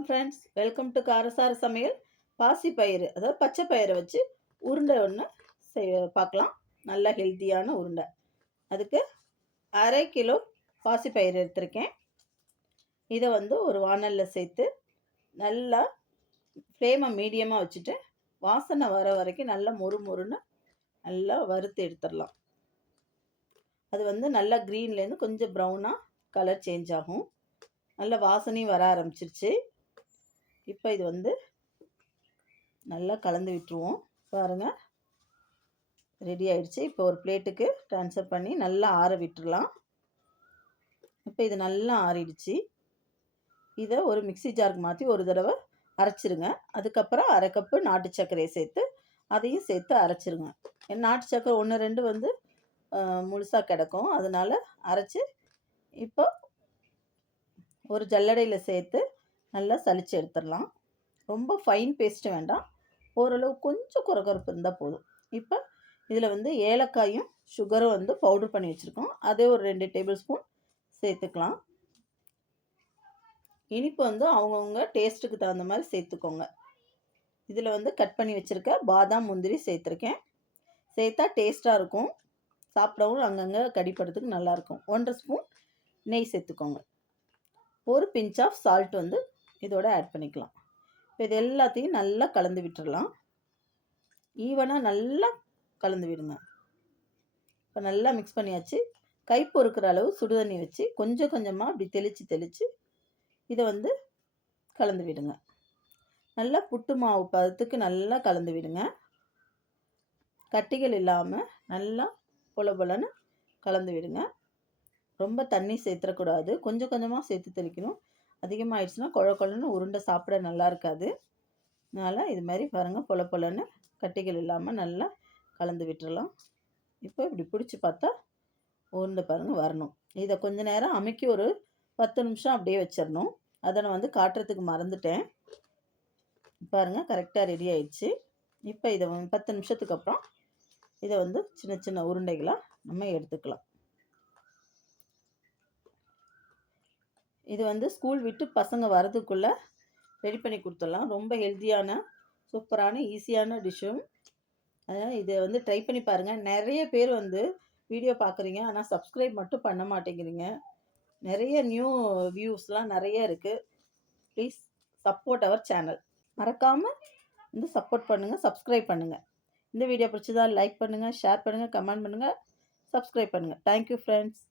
வணக்கம் friends welcome to காரசார சமையல். பாசி பயிறு அதாவது பச்சை பயிரை வச்சு உருண்டை ஒன்று செய் பார்க்கலாம். நல்ல ஹெல்த்தியான உருண்டை. அதுக்கு அரை கிலோ பாசி பயிறு எடுத்திருக்கேன். இதை வந்து ஒரு வானலில் சேர்த்து நல்லா ஃப்ளேமை மீடியமாக வச்சுட்டு வாசனை வர வரைக்கும் நல்லா மொறு மொறுன்னு நல்லா வறுத்து எடுத்துடலாம். அது வந்து நல்லா க்ரீன்லேருந்து கொஞ்சம் ப்ரௌனாக கலர் சேஞ்ச் ஆகும். நல்ல வாசனையும் வர ஆரம்பிச்சிருச்சு. இப்போ இது வந்து நல்லா கலந்து விட்டுருவோம். பாருங்கள் ரெடி ஆயிடுச்சு. இப்போ ஒரு பிளேட்டுக்கு ட்ரான்ஸ்ஃபர் பண்ணி நல்லா ஆற விட்டுடலாம் இப்போ இது நல்லா ஆறிடுச்சு. இதை ஒரு மிக்சி ஜாருக்கு மாற்றி ஒரு தடவை அரைச்சிருங்க. அதுக்கப்புறம் அரை கப்பு நாட்டு சர்க்கரையை சேர்த்து அதையும் சேர்த்து அரைச்சிருங்க. நாட்டு சர்க்கரை ஒன்று ரெண்டு வந்து முழுசாக கிடக்கும். அதனால் அரைச்சி இப்போ ஒரு ஜல்லடையில் சேர்த்து நல்லா சலித்து எடுத்துடலாம். ரொம்ப ஃபைன் பேஸ்ட்டு வேண்டாம். ஓரளவு கொஞ்சம் குறகுறப்பு இருந்தால் போதும். இப்போ இதில் வந்து ஏலக்காயும் சுகரும் வந்து பவுட்ரு பண்ணி வச்சுருக்கோம். அதே ஒரு ரெண்டு டேபிள் ஸ்பூன் சேர்த்துக்கலாம். இனிப்பு வந்து அவங்கவுங்க டேஸ்ட்டுக்கு தகுந்த மாதிரி சேர்த்துக்கோங்க. இதில் வந்து கட் பண்ணி வச்சுருக்க பாதாம் முந்திரி சேர்த்துருக்கேன். சேர்த்தா டேஸ்ட்டாக இருக்கும். சாப்பிடவும் அங்கங்கே கடிப்படுறதுக்கு நல்லாயிருக்கும் ஒன்றரை ஸ்பூன் நெய் சேர்த்துக்கோங்க. ஒரு பிஞ்ச் ஆஃப் சால்ட் வந்து இதோட ஆட் பண்ணிக்கலாம். இப்போ இது எல்லாத்தையும் நல்லா கலந்து விட்டுடலாம் ஈவனாக நல்லா கலந்து விடுங்க. இப்போ நல்லா மிக்ஸ் பண்ணியாச்சு. கை பொறுக்கிற அளவு சுடுதண்ணி வச்சு கொஞ்சம் கொஞ்சமாக அப்படி தெளித்து தெளித்து இதை வந்து கலந்து விடுங்க. நல்லா புட்டு மாவு பதத்துக்கு நல்லா கலந்து விடுங்க. கட்டிகள் இல்லாமல் நல்லா பொல பொலன்னு கலந்து விடுங்க. ரொம்ப தண்ணி சேர்த்துடக்கூடாது கொஞ்சம் கொஞ்சமாக சேர்த்து தெளிக்கணும். அதிகமாகிடுச்சுன்னா குழ குழன்னு உருண்டை சாப்பிட நல்லா இருக்காது. அதனால் இது மாதிரி பாருங்கள் பொல பொலன்னு கட்டிகள் இல்லாமல் நல்லா கலந்து விட்டுறலாம். இப்போ இப்படி பிடிச்சி பார்த்தா உருண்டை பாருங்கள் வரணும். இதை கொஞ்ச நேரம் அமைக்கி ஒரு பத்து நிமிஷம் அப்படியே வச்சிடணும். அதை நான் வந்து காட்டுறதுக்கு மறந்துட்டேன். பாருங்கள் கரெக்டாக ரெடி ஆயிடுச்சு. இப்போ இதை பத்து நிமிஷத்துக்கு அப்புறம் இதை வந்து சின்ன சின்ன உருண்டைகளாக நம்ம எடுத்துக்கலாம். இது வந்து ஸ்கூல் விட்டு பசங்க வரதுக்குள்ளே ரெடி பண்ணி கொடுத்துடலாம். ரொம்ப ஹெல்த்தியான சூப்பரான ஈஸியான டிஷ்ஷும் அதனால் இதை வந்து ட்ரை பண்ணி பாருங்கள் நிறைய பேர் வந்து வீடியோ பார்க்குறீங்க. ஆனால் சப்ஸ்கிரைப் மட்டும் பண்ண மாட்டேங்கிறீங்க. நிறைய நியூ வியூஸ்லாம் நிறைய இருக்குது ப்ளீஸ் சப்போர்ட் அவர் சேனல் மறக்காமல் வந்து சப்போர்ட் பண்ணுங்கள் சப்ஸ்கிரைப் பண்ணுங்கள் இந்த வீடியோ பிடிச்சதா லைக் பண்ணுங்கள் ஷேர் பண்ணுங்கள் கமெண்ட் பண்ணுங்கள் சப்ஸ்கிரைப் பண்ணுங்கள் தேங்க்யூ ஃப்ரெண்ட்ஸ்